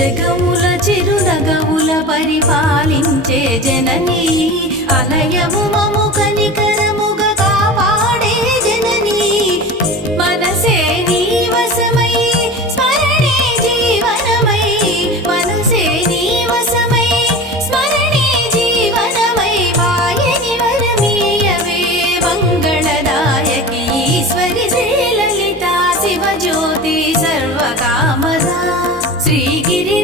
జగముల చిరునగవుల పరిపాలించే జననీ అలయము మము కనికరముగా కాపాడే జననీ మనసే నీ వశమై స్మరణే జీవనమై మనసే నీ వశమై స్మరణే జీవనమై వాయని వరమీయవే మంగళదాయకి ఈశ్వరి శ్రీలలిత శివజ్యోతి సర్వకామదా శ్రీగిరి